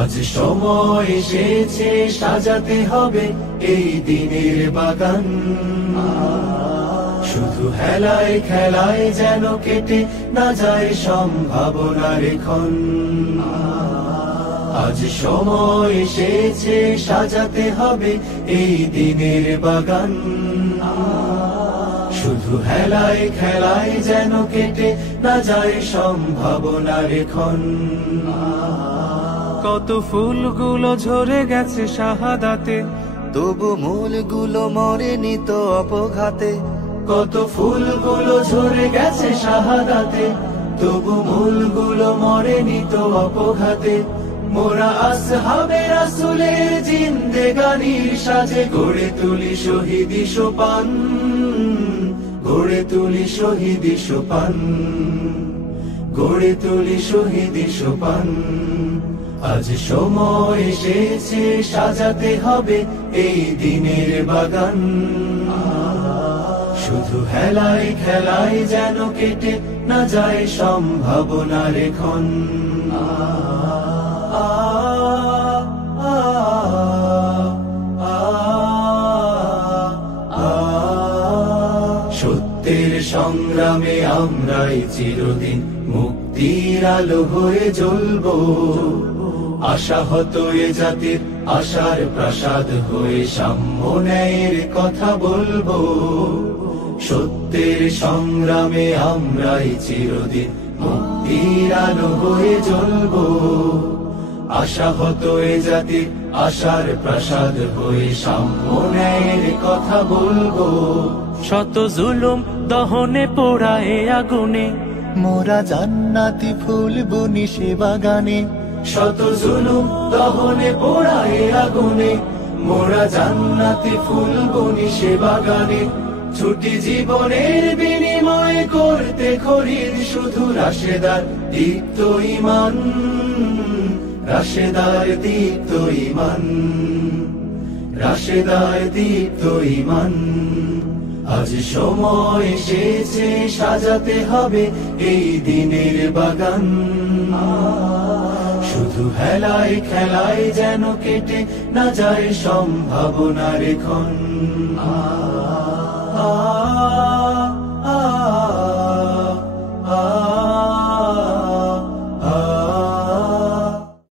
আজ সময় এসেছে সাজাতে হবে এই দিনের বাগান। শুধু হেলায় খেলায় যেন কেটে না যায় সম্ভাবনার ক্ষণ। আজ সময় এসেছে সাজাতে হবে এই দিনের বাগান। শুধু হেলায় খেলায় যেন কেটে না যায় সম্ভাবনার ক্ষণ। কত ফুলগুলো ঝরে গেছে শাহাদাতে, তবু মূলগুলো মরেনি তো অপঘাতে। কত ফুলগুলো ঝরে গেছে শাহাদাতে, তবু মূলগুলো মরেনি তো অপঘাতে। মোরা আসহাবে রাসূলের জিন্দেগানির সাজে গড়ে তুলি শহীদি সোপান, গড়ে তুলি শহীদি সোপান, গড়ে তুলি শহীদি সোপান। আজ সময় এসেছে সাজাতে হবে এই দিনের বাগান। শুধু হেলায় খেলায় যেন কেটে না যায় সম্ভাবনার ক্ষণ। সত্যের সংগ্রামে আমরাই চিরদিন মুক্তির আলো হয়ে জ্বলবো। আশাহত এ জাতির আশার প্রাসাদ হয়ে সাম্য ন্যায়ের কথা বলবো। সত্যের সংগ্রামে আমরাই চিরদিন মুক্তির আলো হয়ে জ্বলবো। আশাহত এ জাতির আশার প্রাসাদ হয়ে সাম্য ন্যায়ের কথা বলবো। শত জুলুম দহনে পোড়ায় আগুনে, মোরা জান্নাতি ফুল বুনি সে বাগানে। শত জুলুম দহনে পোড়ায় আগুনে, মোরা জান্নাতি ফুল বুনি সে বাগানে। ছুটি জীবনের বিনিময় করতে খরিদ শুধু রাশেদার দীপ্ত ঈমান, রাশেদার দীপ্ত ঈমান, রাশেদার দীপ্ত ঈমান। আজ সময় এসেছে সাজাতে হবে এই দিনের বাগান। শুধু হেলায় খেলায় যেন কেটে না যায় সম্ভাবনার ক্ষণ।